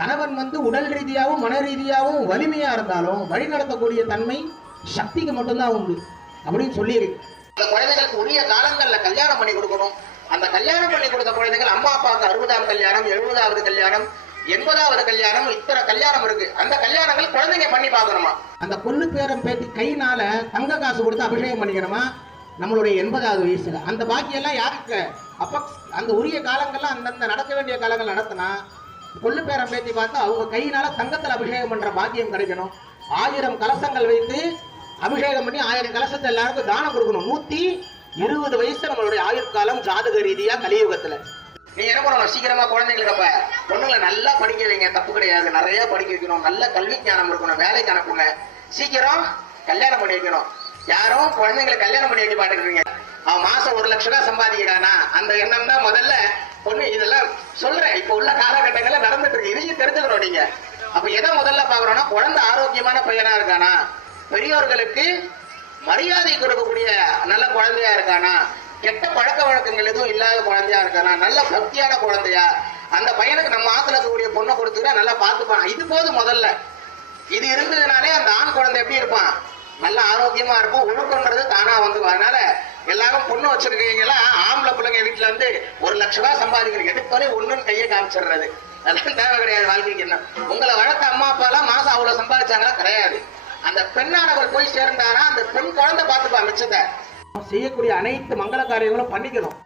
கணவன் வந்து உடல் ரீதியாகவும் மன ரீதியாகவும் வலிமையா இருந்தாலும் வழி நடத்தக்கூடிய தன்மை சக்திக்கு மட்டும்தான் உண்டு. அப்படின்னு சொல்லியிருக்கு. அந்த குழந்தைகளுக்கு உரிய காலங்களில் கல்யாணம் பண்ணி கொடுக்கணும். அந்த கல்யாணம் பண்ணி கொடுத்த குழந்தைகள் அம்மா அப்பாவுக்கு அறுபதாம் கல்யாணம் எழுபதாவது கல்யாணம் எண்பதாவது கல்யாணம் இத்தனை கல்யாணம் இருக்கு. அந்த கல்யாணங்கள் குழந்தைங்க பண்ணி பார்க்கணுமா? அந்த பொண்ணு பேரம் பேத்தி கைனால தங்க காசு கொடுத்து அபிஷேகம் பண்ணிக்கணுமா? நம்மளுடைய எண்பதாவது வயசுல. அந்த பாக்கியெல்லாம் யாருக்கு? அப்ப அந்த உரிய காலங்கள்லாம் அந்தந்த நடக்க வேண்டிய காலங்கள் நடத்தினா கொள்ளு பேரம் பேத்தி பார்த்து அவங்க கையினால தங்கத்துல அபிஷேகம் பண்ற பாக்கியம் கிடைக்கணும். ஆயிரம் கலசங்கள் வைத்து அபிஷேகம் பண்ணி ஆயிரம் கலசத்தை எல்லாருக்கும் தானம் கொடுக்கணும். நூத்தி இருபது வயசு நம்மளுடைய ஆயுட்காலம் ஜாதக ரீதியா கலியுகத்துல. நீ என்ன பண்ணணும்? சீக்கிரமா குழந்தைங்களுக்கு பொண்ணுங்களை நல்லா படிக்க வைங்க. தப்பு கிடையாது. நிறைய படிக்க வைக்கணும். நல்ல கல்வி ஞானம் இருக்கணும். வேலைக்கு அனுப்புங்க சீக்கிரம் கல்யாணம் பண்ணி வைக்கணும் யாரும் குழந்தைங்களை கல்யாணம் பண்ணி வைக்க மாட்டேங்கிறீங்க அவன் மாசம் ஒரு லட்சம் ரூபாய் சம்பாதிக்கிறானா? அந்த எண்ணம் தான் முதல்ல பொண்ணு இதெல்லாம் சொல்றேன். இப்ப உள்ள காலகட்டங்கள்ல நடந்துட்டு இருக்கு. இதையும் தெரிஞ்சுக்கிறோம் நீங்க. அப்ப எதை முதல்ல பாக்குறோம்னா குழந்தை ஆரோக்கியமான பையனா இருக்கானா? பெரியோர்களுக்கு மரியாதை கொடுக்கக்கூடிய நல்ல குழந்தையா இருக்கானா? கெட்ட பழக்க வழக்கங்கள் எதுவும் இல்லாத குழந்தையா இருக்கானா? நல்ல பக்தியான குழந்தையா? அந்த பையனுக்கு நம்ம ஆத்துல இருக்கக்கூடிய பொண்ணை கொடுத்துட்டா நல்லா பார்த்துப்பான். இது போதும் முதல்ல. இது இருந்ததுனாலே அந்த ஆண் குழந்தை எப்படி இருப்பான்? நல்ல ஆரோக்கியமா இருக்கும். ஒழுக்கம்ன்றது தானா வந்து அதனால எல்லாரும் பொண்ணு வச்சிருக்கீங்களா ஆம்பளை பிள்ளைங்க வீட்டுல வந்து ஒரு லட்ச ரூபாய் சம்பாதிக்கிறீங்க எடுத்தாலே ஒண்ணுன்னு கையை காமிச்சிடுறது. அதெல்லாம் தேவை கிடையாது. வாழ்க்கைக்கு என்ன? உங்களை வளர்த்த அம்மா அப்பா எல்லாம் மாசம் அவ்வளவு சம்பாதிச்சாங்களா? கிடையாது. அந்த பெண்ணானவர் போய் சேர்ந்தாரா அந்த பெண் குழந்தை பார்த்துப்பா மிச்சத்தை. செய்யக்கூடிய அனைத்து மங்கள காரியங்களும் பண்ணிக்கணும்.